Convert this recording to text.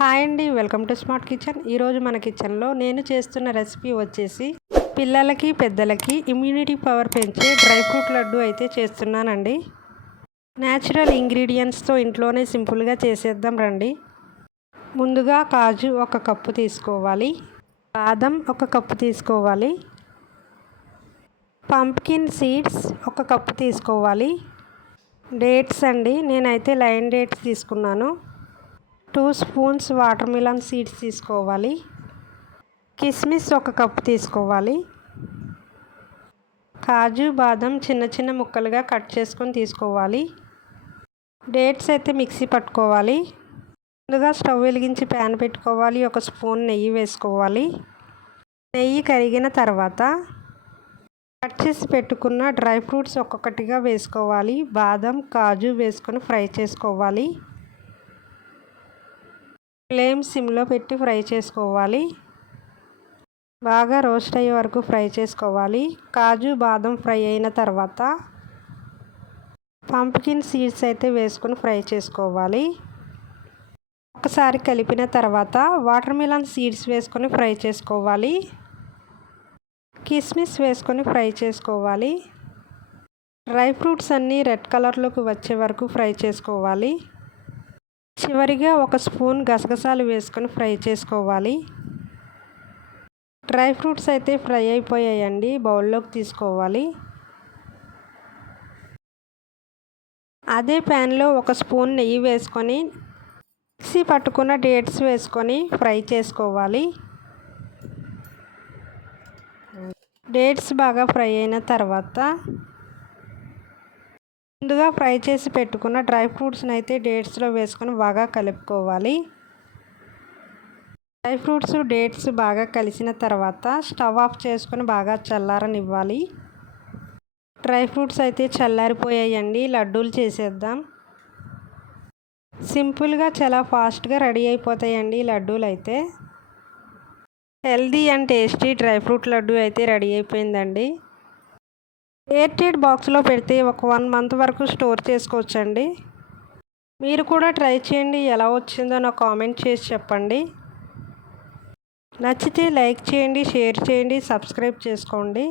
Hi అండి, welcome to smart kitchen. ఈరోజు మన కిచెన్లో నేను చేస్తున్న రెసిపీ వచ్చేసి పిల్లలకి పెద్దలకి ఇమ్యూనిటీ పవర్ పెంచే డ్రై ఫ్రూట్ లడ్డు అయితే చేస్తున్నానండి. న్యాచురల్ ఇంగ్రీడియంట్స్తో ఇంట్లోనే సింపుల్గా చేసేద్దాం రండి. ముందుగా కాజు 1 కప్పు తీసుకోవాలి, బాదం 1 కప్పు తీసుకోవాలి, పంప్కిన్ సీడ్స్ 1 కప్పు తీసుకోవాలి, డేట్స్ అండి నేనైతే లైన్ డేట్స్ తీసుకున్నాను, 2 స్పూన్స్ వాటర్ మిలన్ సీడ్స్ తీసుకోవాలి, కిస్మిస్ 1 కప్పు తీసుకోవాలి, కాజు బాదం చిన్న చిన్న ముక్కలుగా కట్ చేసుకొని తీసుకోవాలి. డేట్స్ అయితే మిక్సీ పట్టుకోవాలి. ముందుగా స్టవ్ వెలిగించి ప్యాన్ పెట్టుకోవాలి. 1 స్పూన్ నెయ్యి వేసుకోవాలి. నెయ్యి కరిగిన తర్వాత కట్ చేసి పెట్టుకున్న డ్రై ఫ్రూట్స్ ఒక్కొక్కటిగా వేసుకోవాలి. బాదం కాజు వేసుకొని ఫ్రై చేసుకోవాలి. ఫ్లేమ్ సిమ్లో పెట్టి ఫ్రై చేసుకోవాలి. బాగా రోస్ట్ అయ్యే వరకు ఫ్రై చేసుకోవాలి. కాజు బాదం ఫ్రై అయిన తర్వాత పంప్కిన్ సీడ్స్ అయితే వేసుకొని ఫ్రై చేసుకోవాలి. ఒకసారి కలిపిన తర్వాత వాటర్ మిలన్ సీడ్స్ వేసుకొని ఫ్రై చేసుకోవాలి. కిస్మిస్ వేసుకొని ఫ్రై చేసుకోవాలి. డ్రై ఫ్రూట్స్ అన్నీ రెడ్ కలర్లోకి వచ్చే వరకు ఫ్రై చేసుకోవాలి. చివరిగా 1 స్పూన్ గసగసాలు వేసుకొని ఫ్రై చేసుకోవాలి. డ్రై ఫ్రూట్స్ అయితే ఫ్రై అయిపోయాయండి, బౌల్లోకి తీసుకోవాలి. అదే ప్యాన్లో 1 స్పూన్ నెయ్యి వేసుకొని మిక్సీ పట్టుకున్న డేట్స్ వేసుకొని ఫ్రై చేసుకోవాలి. డేట్స్ బాగా ఫ్రై అయిన తర్వాత ముందుగా ఫ్రై చేసి పెట్టుకున్న డ్రై ఫ్రూట్స్ని అయితే డేట్స్లో వేసుకొని బాగా కలుపుకోవాలి. డ్రై ఫ్రూట్స్ డేట్స్ బాగా కలిసిన తర్వాత స్టవ్ ఆఫ్ చేసుకొని బాగా చల్లారనివ్వాలి. డ్రై ఫ్రూట్స్ అయితే చల్లారిపోయాయండి, లడ్డూలు చేసేద్దాం. సింపుల్గా చాలా ఫాస్ట్గా రెడీ అయిపోతాయండి లడ్డూలు అయితే. Healthy and tasty dry fruit laddu అయితే రెడీ అయిపోయిందండి. ఎయిర్ టైట్ బాక్స్లో పెడితే ఒక 1 మంత్ వరకు స్టోర్ చేసుకోవచ్చండి. మీరు కూడా ట్రై చేయండి, ఎలా వచ్చిందో నాకు కామెంట్ చేసి చెప్పండి. నచ్చితే లైక్ చేయండి, షేర్ చేయండి, సబ్స్క్రైబ్ చేసుకోండి.